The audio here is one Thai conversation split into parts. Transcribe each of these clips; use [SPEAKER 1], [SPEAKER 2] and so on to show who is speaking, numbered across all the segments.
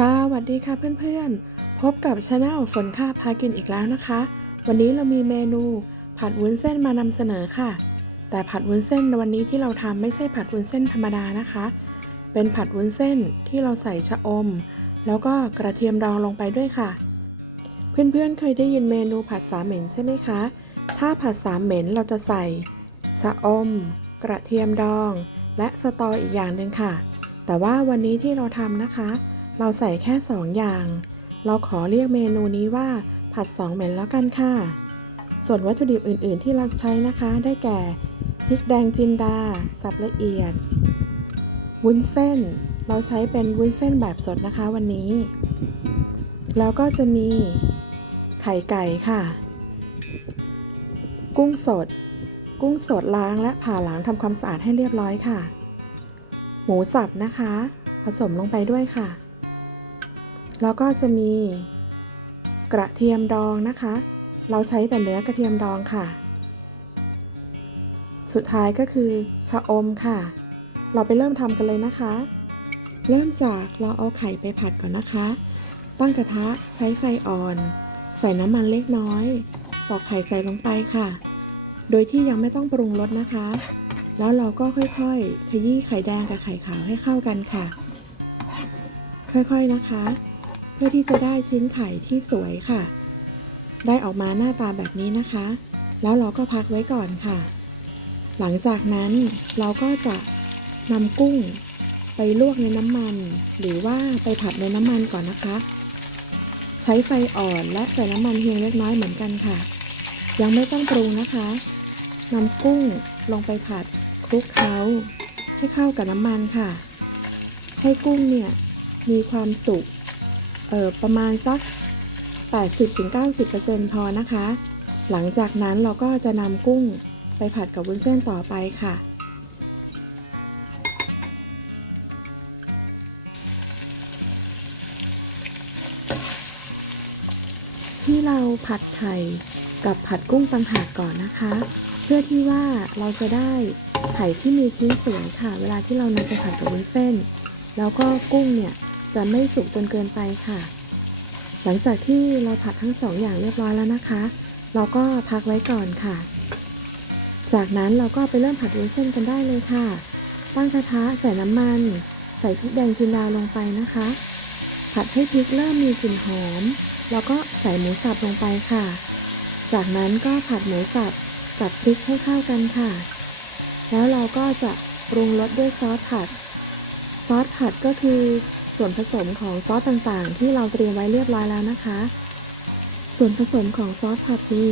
[SPEAKER 1] สวัสดีค่ะเพื่อนๆ พบกับชาแนลฝนค่าพากินอีกแล้วนะคะ วันนี้เรามีเมนูผัดวุ้นเส้นมานำเสนอค่ะ แต่ผัดวุ้นเส้นในวันนี้ที่เราทำไม่ใช่ผัดวุ้นเส้นธรรมดานะคะ เป็นผัดวุ้นเส้นที่เราใส่ชะอม แล้วก็กระเทียมดองลงไปด้วยค่ะ เพื่อนๆ เคยได้ยินเมนูผัดสามเหม็นใช่ไหมคะ ถ้าผัดสามเหม็นเราจะใส่ชะอม กระเทียมดอง และสตออีกอย่างหนึ่งค่ะ แต่ว่าวันนี้ที่เราทำนะคะ เราใส่แค่2อย่าง เราขอเรียกเมนูนี้ว่าผัด2เหม็นแล้วกันค่ะ ส่วนวัตถุดิบอื่น ๆ ที่เราใช้นะคะ ได้แก่พริกแดงจินดา สับละเอียด วุ้นเส้น เราใช้เป็นวุ้นเส้นแบบสดนะคะวันนี้ แล้วก็จะมีไข่ไก่ค่ะ กุ้งสด กุ้งสดล้างและผ่าหลังทำความสะอาดให้เรียบร้อยค่ะ หมูสับนะคะ ผสมลงไปด้วยค่ะ แล้วก็จะมีกระเทียมดองนะคะ เราใช้แต่เนื้อกระเทียมดองค่ะ สุดท้ายก็คือชะอมค่ะ เราไปเริ่มทำกันเลยนะคะ เริ่มจากเราเอาไข่ไปผัดก่อนนะคะ ตั้งกระทะใช้ไฟอ่อน ใส่น้ำมันเล็กน้อยตอกไข่ใส่ลงไปค่ะ โดยที่ยังไม่ต้องปรุงรสนะคะ แล้วเราก็ค่อยๆขยี้ไข่แดงกับไข่ขาวให้เข้ากันค่ะ ค่อยๆนะคะ พื่อที่จะได้ชิ้นไข่ที่สวยค่ะ ได้ออกมาหน้าตาแบบนี้นะคะ แล้วเราก็พักไว้ก่อนค่ะ หลังจากนั้นเราก็จะนำกุ้งไปลวกในน้ำมัน หรือว่าไปผัดในน้ำมันก่อนนะคะ ใช้ไฟอ่อนและใส่น้ำมันเพียงเล็กน้อยเหมือนกันค่ะ ยังไม่ต้องปรุงนะคะนำกุ้งลงไปผัดคลุกเคล้าให้เข้ากับน้ำมันค่ะ ให้กุ้งเนี่ยมีความสุก เออประมาณสัก 80-90%พอนะคะ หลังจากนั้นเราก็จะนำกุ้งไปผัดกับวุ้นเส้นต่อไปค่ะ ที่เราผัดไข่กับผัดกุ้งต่างหากก่อนนะคะ เพื่อที่ว่าเราจะได้ไข่ที่มีชิ้นสวยค่ะ เวลาที่เรานำไปผัดกับวุ้นเส้น แล้วก็กุ้งเนี่ย จะไม่สุกจนเกินไปค่ะ หลังจากที่เราผัดทั้งสองอย่างเรียบร้อยแล้วนะคะ เราก็พักไว้ก่อนค่ะ จากนั้นเราก็ไปเริ่มผัดวุ้นเส้นกันได้เลยค่ะ ตั้งกระทะใส่น้ำมัน ใส่พริกแดงจินดาลงไปนะคะ ผัดให้พริกเริ่มมีกลิ่นหอม แล้วก็ใส่หมูสับลงไปค่ะ จากนั้นก็ผัดหมูสับกับพริกให้เข้ากันค่ะ แล้วเราก็จะปรุงรสด้วยซอสผัด ซอสผัดก็คือ ส่วนผสมของซอสต่างๆ ที่เราเตรียมไว้เรียบร้อยแล้วนะคะ ส่วนผสมของซอสผัดมี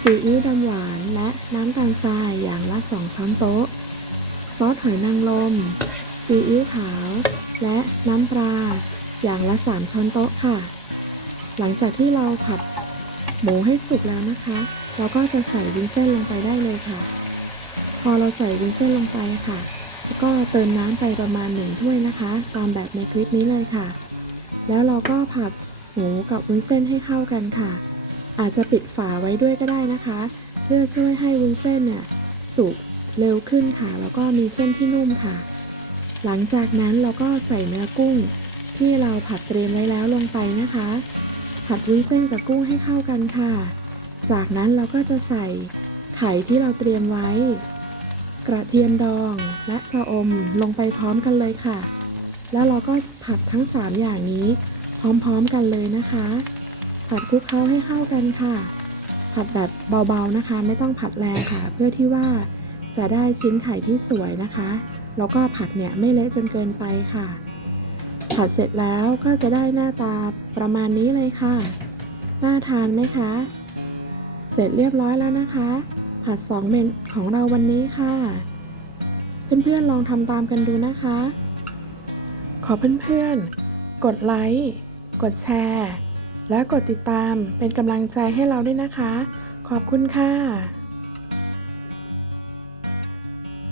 [SPEAKER 1] ซีอิ๊วดำหวานและน้ำตาลทรายอย่างละ 2 ช้อนโต๊ะ ซอสหอยนางรมซีอิ๊วขาว และน้ำปลาอย่างละ 3 ช้อนโต๊ะค่ะ หลังจากที่เราผัดหมูให้สุกแล้วนะคะ เราก็จะใส่วิ้นเส้นลงไปได้เลยค่ะ พอเราใส่วิ้นเส้นลงไปค่ะ แล้วก็เติมน้ำไปประมาณหนึ่งถ้วยนะคะ ตามแบบในคลิปนี้เลยค่ะ แล้วเราก็ผัดหมูกับวุ้นเส้นให้เข้ากันค่ะ อาจจะปิดฝาไว้ด้วยก็ได้นะคะ เพื่อช่วยให้วุ้นเส้นเนี่ยสุกเร็วขึ้นค่ะ แล้วก็มีเส้นที่นุ่มค่ะ หลังจากนั้นเราก็ใส่เนื้อกุ้ง ที่เราผัดเตรียมไว้แล้วลงไปนะคะ ผัดวุ้นเส้นกับกุ้งให้เข้ากันค่ะ จากนั้นเราก็จะใส่ไข่ที่เราเตรียมไว้ กระเทียมดองและชะอมลงไปพร้อมกันเลยค่ะ แล้วเราก็ผัดทั้ง 3 อย่างนี้พร้อมๆกันเลยนะคะ ผัดคลุกเคล้าให้เข้ากันค่ะ ผัดแบบเบาๆนะคะ ไม่ต้องผัดแรงค่ะ เพื่อที่ว่าจะได้ชิ้นไข่ที่สวยนะคะ แล้วก็ผัดเนี่ยไม่เละจนเกินไปค่ะ ผัดเสร็จแล้วก็จะได้หน้าตาประมาณนี้เลยค่ะ น่าทานไหมคะ เสร็จเรียบร้อยแล้วนะคะ ผัดสองเมนของเราวันนี้ค่ะ เพื่อนๆลองทำตามกันดูนะคะ ขอเพื่อนๆ กดไลค์ กดแชร์ และกดติดตามเป็นกำลังใจให้เราด้วยนะคะ ขอบคุณค่ะ